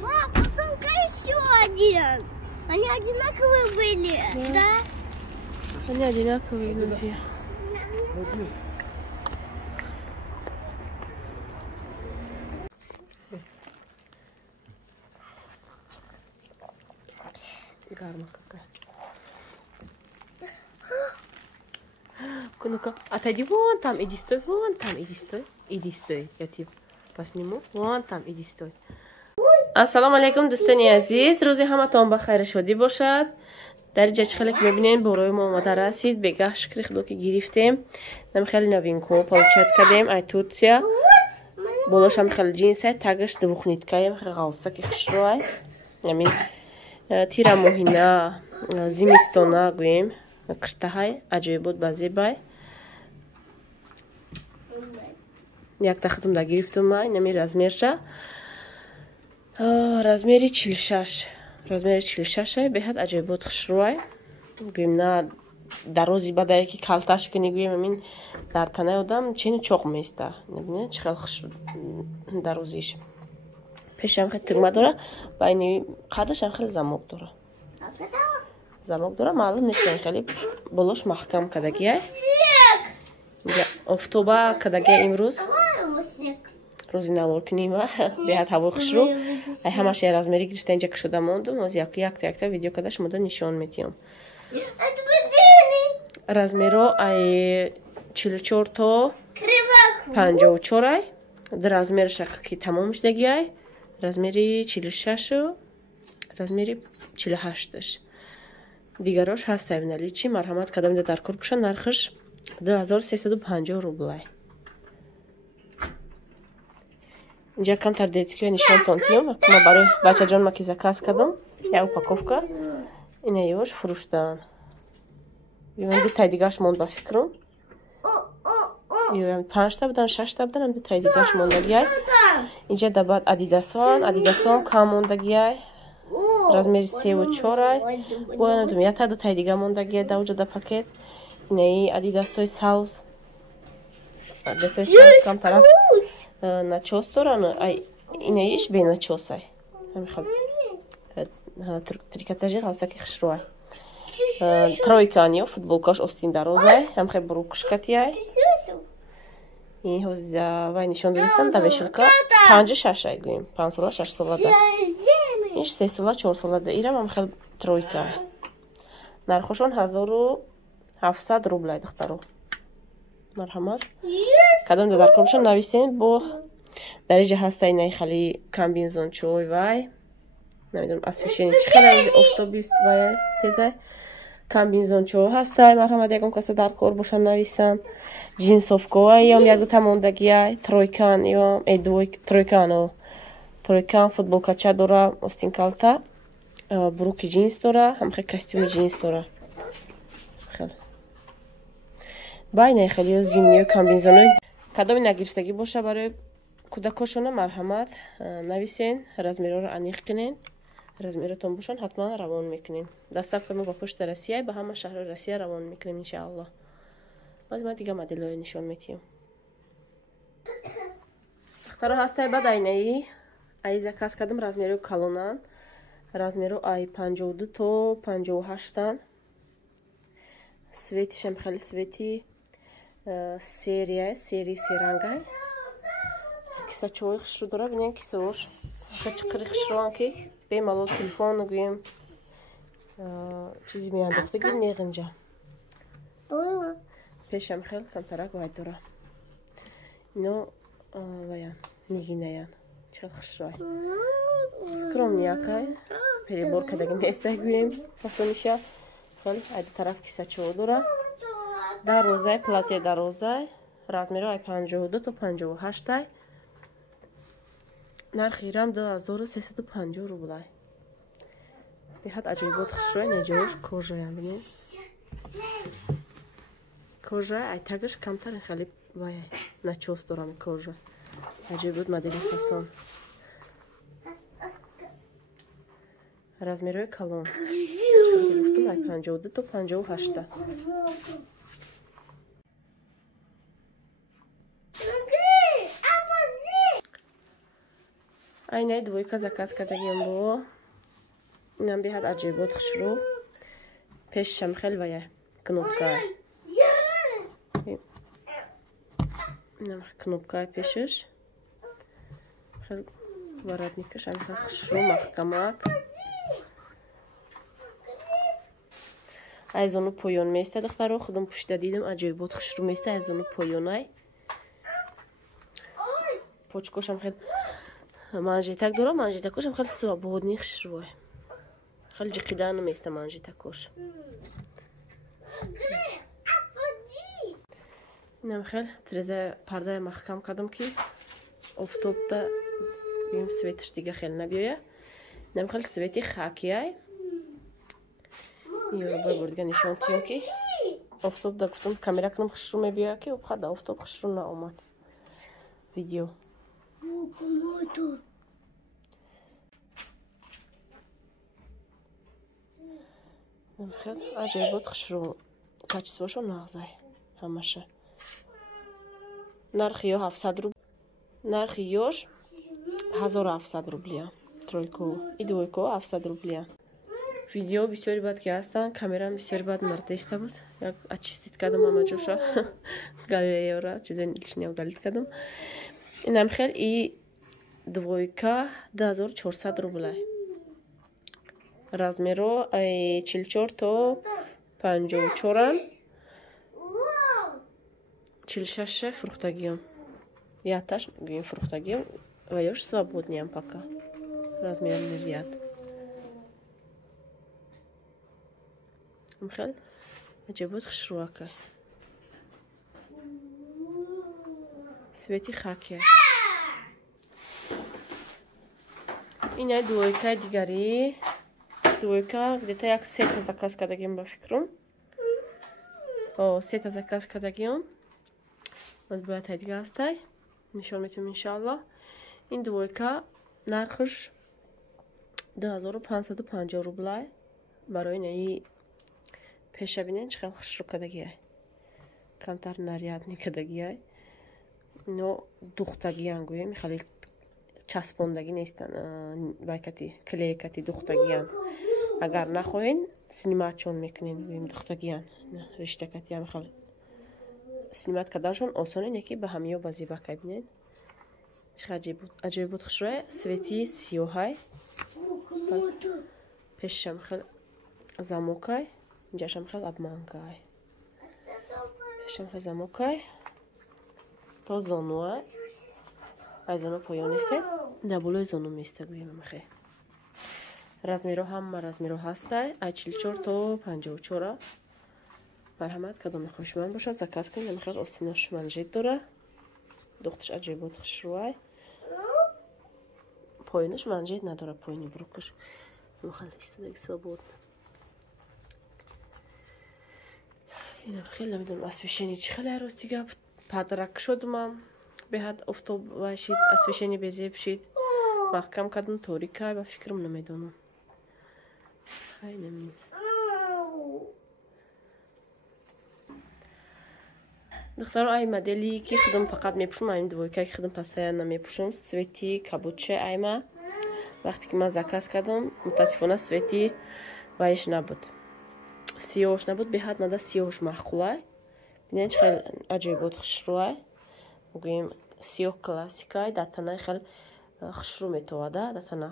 Мам, посылка еще один. Они одинаковые были, да? Они одинаковые, друзья. Гарма какая. Ну-ка, отойди вон там, иди стой, вон там, иди стой. Иди стой, я тебя посниму. Вон там, иди стой. Ассаламу алейкум, дӯстони азиз. Рӯзи ҳаматон ба хайри шодӣ бошад. дар ҷачхеле ки мебинем борои мо омада расид. Бегаҳ шукри худо ки гирифтем. Нам хеле новинко получат кардем. Ай Турция. Болошам хеле джинсай, тагаш двухниткаем, ғалсаки хушроай. Намин тира моҳина, зимистона гӯем. Киртаҳай, аҷоибот ба зебай. Як тахтум да гирифтум май, намин размерша. Размери 46. Размери 46 беҳад аҷоибот хушроай. Гӯем на дарози бадай ки калташ кини гӯем амин дар танаи одам чени чоқ места. Набине чӣ хел хуш дарозиш. Пешам хеле тугма дора, байни қадашам хеле замок дора. Замок дора, маълум нест хеле болош маҳкам кадагиай. Офтоба кадагиай имрӯз. Рӯзи навор кунем беҳад ҳаво хушрӯ. Ай ҳамаш я размери гирифта инҷа кушода мондум. Оз якта видео када шумода нишон метиҳам. Размеро ай 44 то 54 ай. Размерша ки тамом шудагӣ ай. Размери 46 размери 48. Дигарош ҳастай винали чи марҳамат кадамида дар кор куша нархш 2350 рублай. Инҷа камтар детскиҳои нишонтон тиём. Ма барои бачаҷонма ки заказ кардам. Я упаковка. Ина ёш фурӯштан. Ём тай дигаш монд ба фикрам. Ём 5 та будан, 6 та будан, ам тай дигаш мондагиай. Инҷа дабад адидасон кам мондагиай. Размери 3-4 ай. Боянадум я та тай дига мондагиай да уҷа да пакет. Инаи адидасои савз. Адидасои савз кам тараф начос доран, ай инаиш бе начосай. Ҳамихал трикотажи ғалсаки хушроай. Тройканиё футболкаш остин дарозай, ҳамхе брукшкатиай. И ҳозда вай нишон додистам да вешилка 5-6 ай гӯем. 5 сола 6 сола да. Иш 3 сола 4 сола да. Ирам ҳамхел тройка. Нархошон 1700 рублай духтаро. Марҳамат. Кадом дар корбошон нависем бо дариҷа ҳастай наи хали комбинзон чой вай. Намедонам освещение чӣ хеле офтобист вай тезай. Комбинзон чой ҳастай. Марҳамат ягон каса дар кор бошан нависан. Джинсовка вай ям як дута мондагиай. Тройкан ям тройкан. Тройкан футболкача дора, остин калта. Бруки джинс дора, ҳамхе костюми джинс дора. Хеле байнаи хелиё зимниё комбинзонои кадоми нагирифтагӣ боша барои кӯдакошона марҳамат нависен, размероро аниқ кунен. Размеротон бошон ҳатман равон мекунем. Доставка мо ба почта Россия ба ҳама шаҳрои Россия равон мекунем иншааллоҳ. Баъд ма дига моделҳои нишон метиҳам. духтаро ҳастай баъд айнаи ай заказ кардам размерои калонан. Размеро ай 52 то 58-тан. Светишам хеле свети серия, серии серангай. Кисачои хушрӯ дора, бинен кисаош чиқири хушрӯан ки бемалол телефон гӯем чизи меандохтаги неғ инҷа. Пешам хел камтарак вай дора. Ино ваян нигинаян. Чил хушрӯай. Скромниякай. Перебор кадаги нестай гӯем. Фасониша хел айда тараф кисачоо дора. Дарозай, платье дарозай. Размеро ай 52 то 58 ай. Нархи ирам 2350 рублай. Беҳад аҷоибот хушрӯай, неҷош кожаям бинем. Кожа ай тагаш камтар хеле вай начос дорам кожа. Аҷоибот модели фасон. Размерои калон. Гуфтам ай 52 то 58. айнаи двойка заказ кардагиам бо. Инам биҳад аҷибот хушрӯ. Пешам хел вая кнопка. Инам кнопка пешаш. Хел воротникаш ам хел хушрӯ маҳкамак. Айзону поён места духтаро худам пушида дидам аҷибот хушрӯ места айзону поёнай. Почкошам хел манжетак дора, манжетакошам хел свободни хушрӯ. Хел ҷиқидан места манжетакош. Инам хел треза парда маҳкам кардам ки офтобда бим светаш дига хел набиёя. Инам хел свети хакияй. Ёро бор дига нишон киём ки офтобда гуфтам камера кунам хушрӯ мебиёя ки обхат да офтоб хушрӯ наомад. Видео. Инам хел аҷибот хушрӯ. Качествошо нағзай ҳамаша. Нархи ё 700 рубл. Нархи ёш 1700 рублия. Тройко и двойко 700 рублия. Видео бисёри бад ки ҳастан, камерам бисёри бад мардеста буд. Як очистит кардам ҳама ҷоша. Галереяро чизе лишняв удалит кардам. Инам хел и двойка 2400 рублей. Размеро 44 то 54. 46 фруктагиём. Яташ гуим фруктагиём ва ёш свободниям пока. Размер мевият. Хел аҷибот хушрӯакай. Свети хакия. Инай двойка дигари. Двойка где-то як сета заказ кардагиём ба фикрам. Сета заказ кардагиём. Матбуят дига ҳастай. Нишон метавонам иншаллоҳ. Ин двойка нархаш 2550 рублай. Барои наи пеша бинен чӣ хел хушрӯ кардагиай. Камтар нарядни кардагиай. Но духтагиян гӯем хеле часпондаги нестан. Вайкати клейкати духтагиян. Агар нахоҳен сниматчон мекунен гӯем духтагиян. Риштакати ам хел снимат карданшон осон е ки ба ҳамиё ба зибакай бинен. Чӣ аҷибот хушрӯе свети сиёҳай. Пешам хел замокай. Инҷашам хел обманкай. Пешам хел замокай. То зонуай. Айзону поён истед. Дабулои зону места гӯем хе. Размеро ҳама размеро ҳастай. Ай 44 то 54. Марҳамат кадом мехоҳиш ман бошад заказ кунед. Хел остинош манжет дора. Духташ аҷибот хушрӯай. Поёнаш манжет надора поёни брукаш. Хел истодаги свободно. Инам хел намедонам освещение чӣ хеле рост дига падрак шудмам. Беҳад офтоб вашид освещение безеб шид. Маҳкам кардам торикай ба фикрам намедонам. Хай намин. Духтаро ай модели ки худам фақат мепушам, ай двойка ки худам постоянно мепушам, цвети кабуче айма. Вақте ки ман заказ кардам, мутаассифона цвети вайш набуд. Сиёҳош набуд, беҳад мада сиёҳош маъқулай. Бинен чӣ хел аҷибот хушрӯай. Гӯем сиёҳ классикай, датанай хел хушрӯ метовада, датана.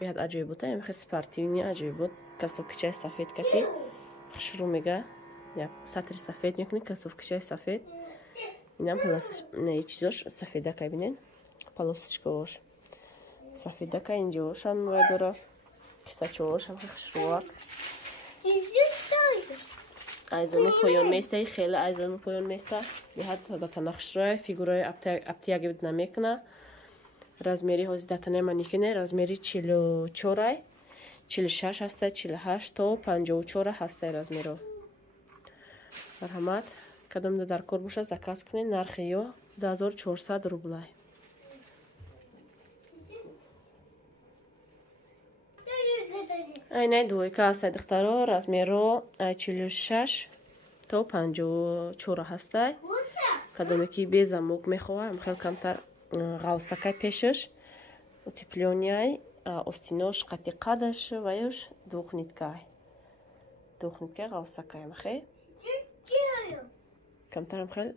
Беҳад аҷиботай, ам хел спортивни аҷибот, кросовкичаи сафед кати хушрӯ мега. Як сатри сафед мекунед, кросовкичаи сафед. Инам не чизош сафедакай бинен. Полосочкаош сафедакай инҷоошам вай дора. Кисачаошам хушрӯак. Айзону поён местаи хеле айзону поён места. Беҳад датана хушрӯай, фигураи аптиягид намекуна. Размери ҳози датанаи маникине размери 44-ай, 46 ҳастай, 48 то 54 ҳастай размеро. Марҳамат, кадомда дар кор бошад заказ кунед. Нархи ё 2400 рублай. айнаи двойка ҳастай духтаро, размеро 46 то 54 ҳастай. Кадоме ки без замок мехоҳам, хел камтар ғавсакай пешаш утеплёнияй остинош қати қадаш ваюш двухниткай ғавсакай махе камтарам хел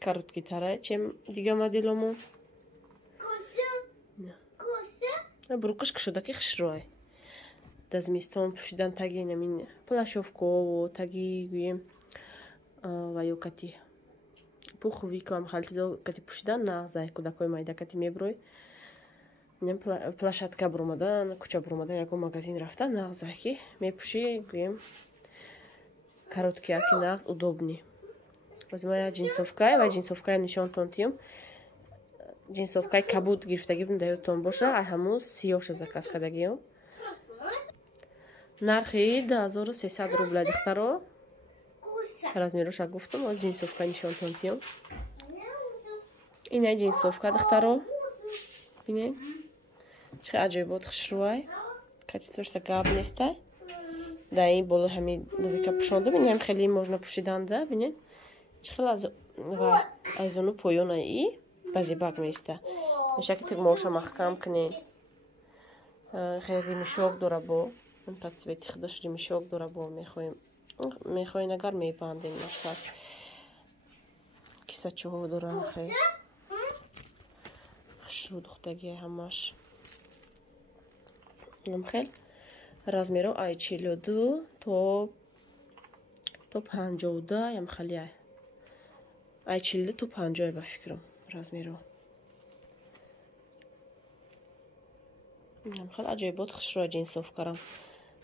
каротки тарай чем дига моделому бурукаш кшодаки хишрой да зимистон пушидан таги намин плашовково таги гуем ваю кати пуховикам халтизо кати пушидан нағзай кудакой майда кати меброй нем плашатка бурумадан куча бурумадан яго магазин рафта нағзай ки мепуши гуем каротки аки нағз удобни возьмая джинсовкай ва джинсовкай нишонтон тием джинсовкай кабуд гирифтагибн даётон боша ай ҳамун сиёша заказ кардагием нархи 2300 рубля дихтаро размероша гуфтам аз джинсовка нишонтон тием ин ай джинсовка дихтаро бинед чӣ аҷоибот хушрӯай качествоша гап нестай да ин боло ҳами новика пушонда бинем хеле можно пушиданда бинед чӣ хел айзону поёнаи базибак места мешаки тигмоша маҳкам кунен хеле римишок дора бо подсвети худаш римишок дора бо мехоҳем агар мебандем машкат кисачаҳо дора хеле хушрӯ духтагия ҳамаш хел размеро ай 42 то 52 ям халия ай 42 то 50 ба фикрам размеро хел аҷоибот хушрӯ ҷинсовкарам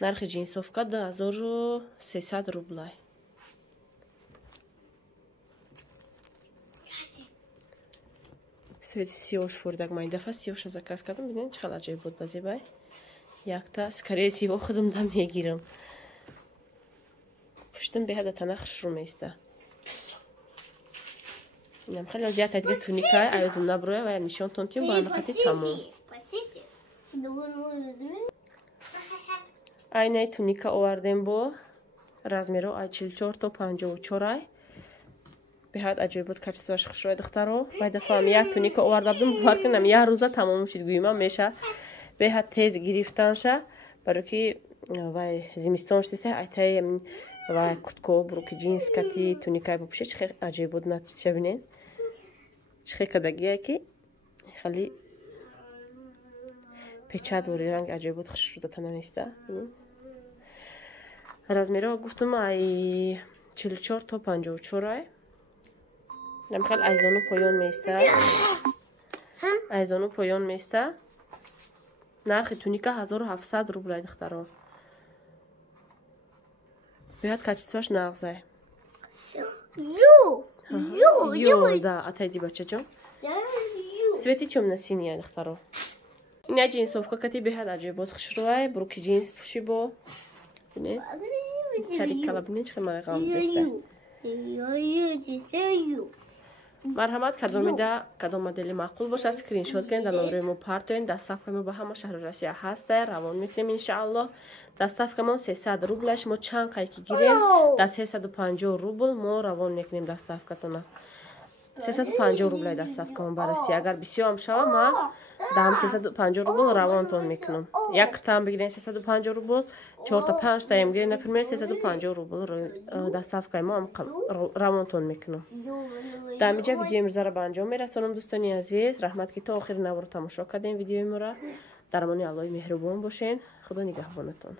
нархи ҷинсовка 2300 рублай свети сиёш фурдаг ман дафа сиёша заказ кардам бинед чӣ хел аҷоибот ба зебай якта скорее сиё худам да мегирам пуштам беҳада тана хушрӯ места инам хеле озията дига туникай аёдум наброя ва нишонтон тием ба ҳамақати тамом айнай туника овардем бо размеро ай 44 то 54 ай беҳад аҷоибот качествоаш хушрӯи духтаро вай дафаам як туника оварда будам бовар кунам як рӯза тамом шид гӯимам меша беҳад тез гирифтанша баро ки вай зимистон шдиса айтаи вай куртко буруки джинс кати туникай бопуше чӣ хел аҷоибот натиҷа бинед чӣ хел кадагия ки хали печат бори ранг аҷоибот хушрӯда танаместа размеро гуфтам ай 44 то 54 ай намхел айзону поён места айзону поён места нархи туника 1700 рублай духтаро беҳад качествоаш нағзай да атайди бачаҷон свети чӯмна синия духтаро ина ҷинсовка кати беҳад аҷоибот хушрӯай буруки ҷинс пуши бо бинед сарикала бинед чӣ хел марғам деста марҳамат кадом модели маъқул бошад скриншот кунед дар номерои мо партоен доставкаи мо ба ҳама шаҳри россия ҳаста равон мекунем иншааллоҳ доставкамон 300 рублаш мо чанд қайки гирем дар 350 рубл мо равон мекунем доставкатона 350 рублай доставкамон ба россия агар бисёр ҳам шава ман дам 350 рубл равонтон мекунам як там бигирем 350 рубл 4-5 таем гирем например 350 рубл доставкаи мо равонтон мекунам дар ҳамиҷа видеои имрӯзаро ба анҷом мерасонам дӯстони азиз раҳмат ки то охири навро тамошо кардем видеои моро дар амони аллоҳи меҳрубон бошен худо нигаҳбонатон